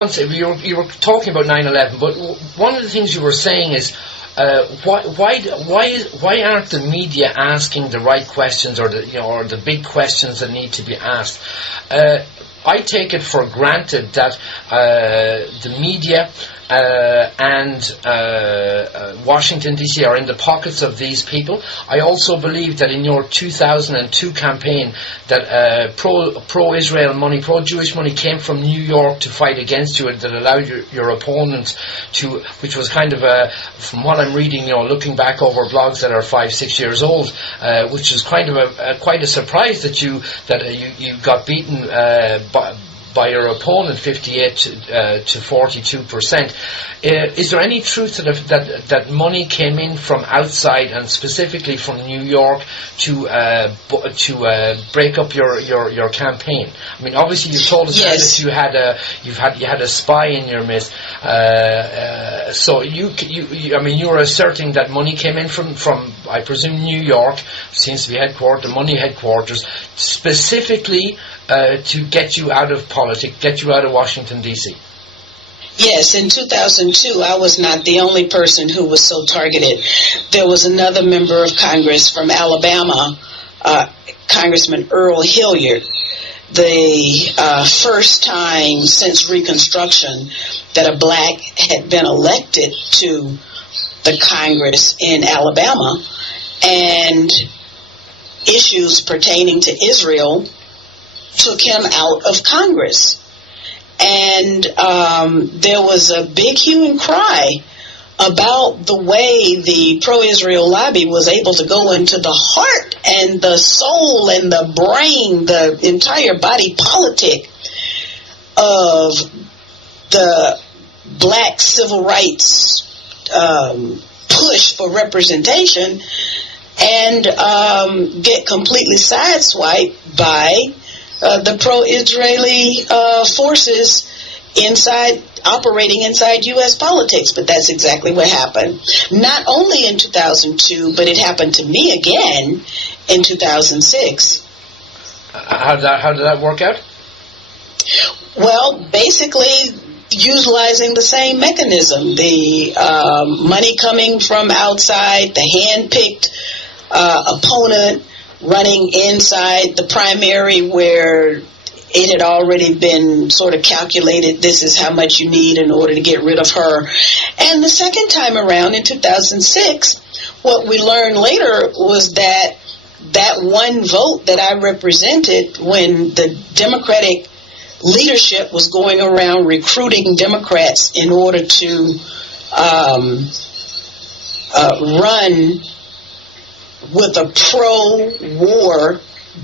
You were talking about 9/11, but one of the things you were saying is why aren't the media asking the right questions, or the big questions that need to be asked? I take it for granted that the media and Washington DC are in the pockets of these people. I also believe that in your 2002 campaign that pro-Israel money, pro-Jewish money came from New York to fight against you, and that allowed your opponent to, which was kind of from what I'm reading, looking back over blogs that are 5-6 years old, which is kind of quite a surprise that you got beaten by your opponent 58 to 42%. Is there any truth that money came in from outside, and specifically from New York, to break up your campaign? I mean, obviously you told us Yes. that you had a spy in your midst. So you were asserting that money came in from I presume New York, seems to be money headquarters, specifically to get you out of politics, get you out of Washington D.C. Yes, in 2002, I was not the only person who was so targeted. There was another member of Congress from Alabama, Congressman Earl Hilliard. The first time since Reconstruction that a black had been elected to the Congress in Alabama, and issues pertaining to Israel took him out of Congress. And there was a big hue and cry about the way the pro-Israel lobby was able to go into the heart and the soul and the brain, the entire body politic of the black civil rights push for representation, and get completely sideswiped by the pro-Israeli forces operating inside U.S. politics. But that's exactly what happened. Not only in 2002, but it happened to me again in 2006. How did that work out? Well, basically utilizing the same mechanism. The money coming from outside, the hand-picked opponent running inside the primary, where it had already been sort of calculated, this is how much you need in order to get rid of her. And the second time around in 2006, what we learned later was that one vote that I represented, when the Democratic leadership was going around recruiting Democrats in order to run with a pro-war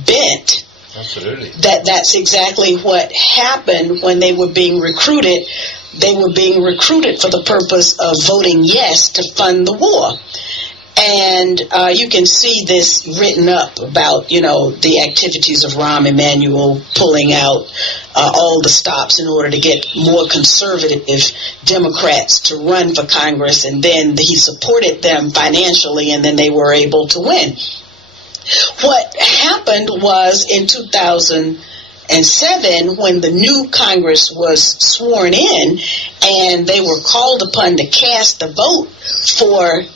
bent. Absolutely. That's exactly what happened when they were being recruited. They were being recruited for the purpose of voting yes to fund the war. And you can see this written up about, the activities of Rahm Emanuel pulling out all the stops in order to get more conservative Democrats to run for Congress, and then he supported them financially, and then they were able to win. What happened was in 2007, when the new Congress was sworn in and they were called upon to cast the vote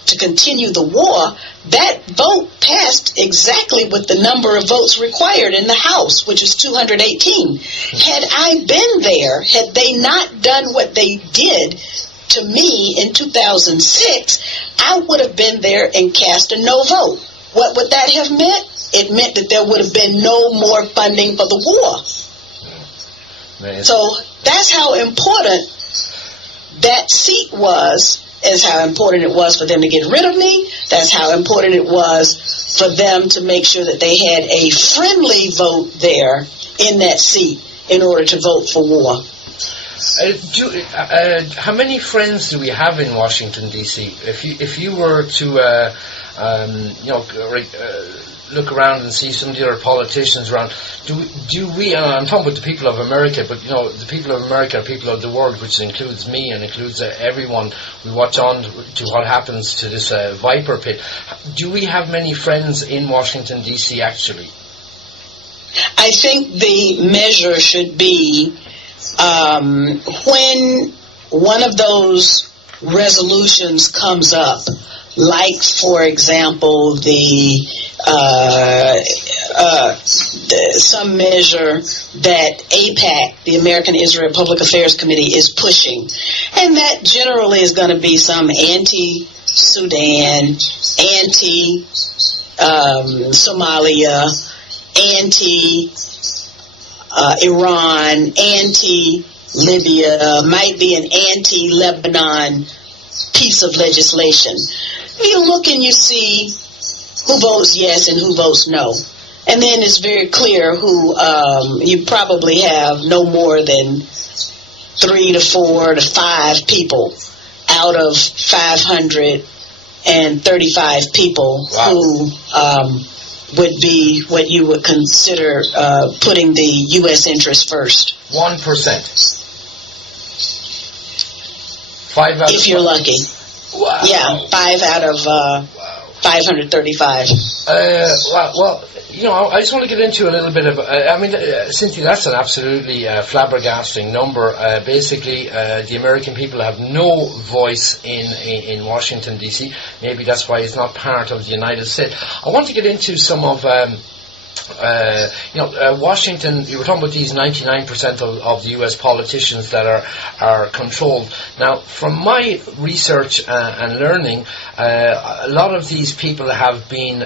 to continue the war, that vote passed exactly with the number of votes required in the House, which is 218. Had I been there, had they not done what they did to me in 2006, I would have been there and cast a no vote. What would that have meant? It meant that there would have been no more funding for the war. So that's how important that seat was, is how important it was for them to get rid of me. That's how important it was for them to make sure that they had a friendly vote there in that seat in order to vote for war. How many friends do we have in Washington D.C.? If you were to look around and see some of the other politicians around, do we? I'm talking about the people of America, but the people of America are people of the world, which includes me and includes everyone. We watch on to what happens to this Viper pit. Do we have many friends in Washington D.C. actually? I think the measure should be when one of those resolutions comes up, like, for example, some measure that AIPAC, the American Israel Public Affairs Committee, is pushing, and that generally is going to be some anti-Sudan, anti-Somalia, anti-Iran, anti-Libya, might be an anti-Lebanon piece of legislation. You look and you see who votes yes and who votes no. And then it's very clear who, you probably have no more than 3 to 4 to 5 people out of 535 people who would be what you would consider putting the U.S. interest first. 1%. 5 out if you're lucky. Wow. Yeah, 5 out of 535. Well, I just want to get into a little bit of, Cynthia, that's an absolutely flabbergasting number. Basically, the American people have no voice in Washington, D.C. Maybe that's why it's not part of the United States. I want to get into some of... Washington, you were talking about these 99% of the U.S. politicians that are controlled. Now, from my research and learning, a lot of these people have been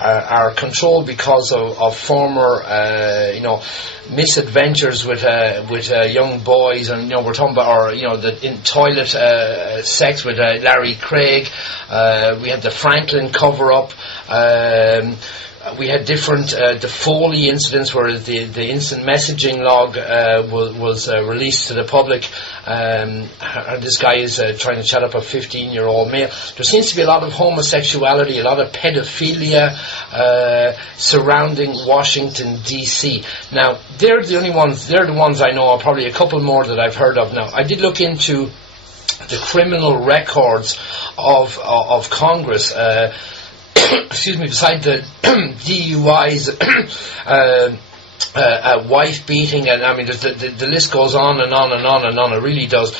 are controlled because of former misadventures with young boys, and we're talking about in toilet sex with Larry Craig. We had the Franklin cover-up. We had different the Foley incidents where the instant messaging log was released to the public. This guy is trying to chat up a 15-year-old male. There seems to be a lot of homosexuality, a lot of pedophilia surrounding Washington, D.C. Now, they're the only ones. They're the ones I know of. Probably a couple more that I've heard of. Now, I did look into the criminal records of Congress. Excuse me, beside the DUIs, wife beating, and the list goes on and on and on and on. It really does.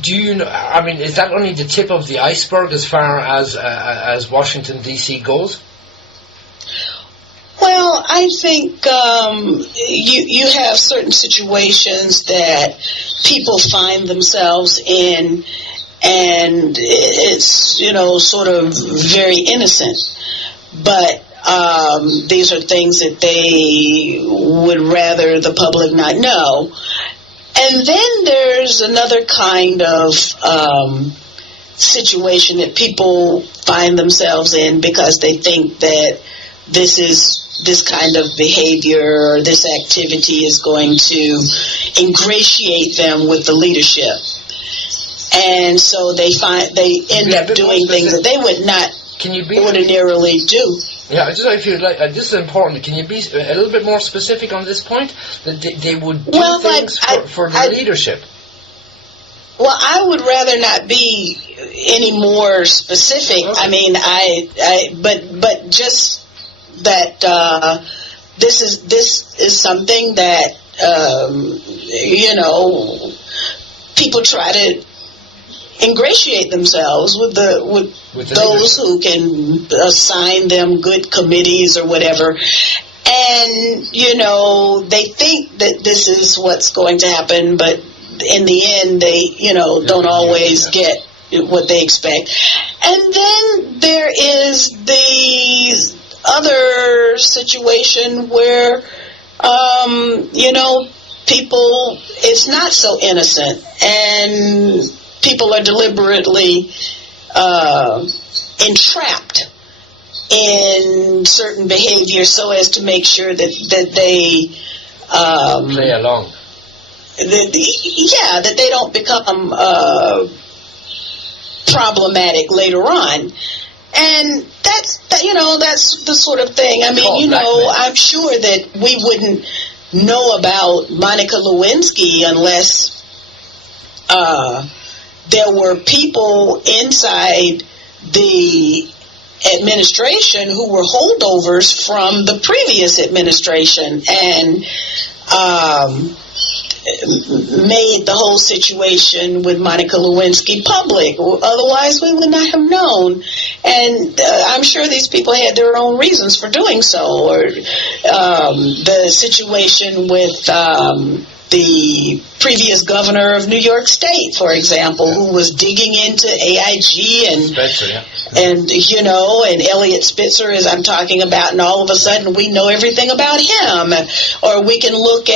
Do you know? Is that only the tip of the iceberg as far as Washington D.C. goes? Well, I think you have certain situations that people find themselves in, and it's sort of very innocent, but these are things that they would rather the public not know. And then there's another kind of situation that people find themselves in because they think that this kind of behavior or this activity is going to ingratiate them with the leadership. And so they end up doing things that they would not ordinarily do. Yeah, I just feel like this is important. Can you be a little bit more specific on this point? That they would do things for the leadership. Well, I would rather not be any more specific. Okay. But just that this is something that people try to ingratiate themselves with those who can assign them good committees or whatever, and they think that this is what's going to happen, but in the end they don't always get what they expect. And then there is the other situation where people, it's not so innocent, and people are deliberately entrapped in certain behavior so as to make sure that they play along. That they don't become problematic later on. And that's the sort of thing. I'm sure that we wouldn't know about Monica Lewinsky unless there were people inside the administration who were holdovers from the previous administration, and made the whole situation with Monica Lewinsky public. Otherwise, we would not have known. And I'm sure these people had their own reasons for doing so. Or the situation with the previous governor of New York State, for example, who was digging into AIG and you know, and Elliot Spitzer, as I'm talking about, and all of a sudden we know everything about him. Or we can look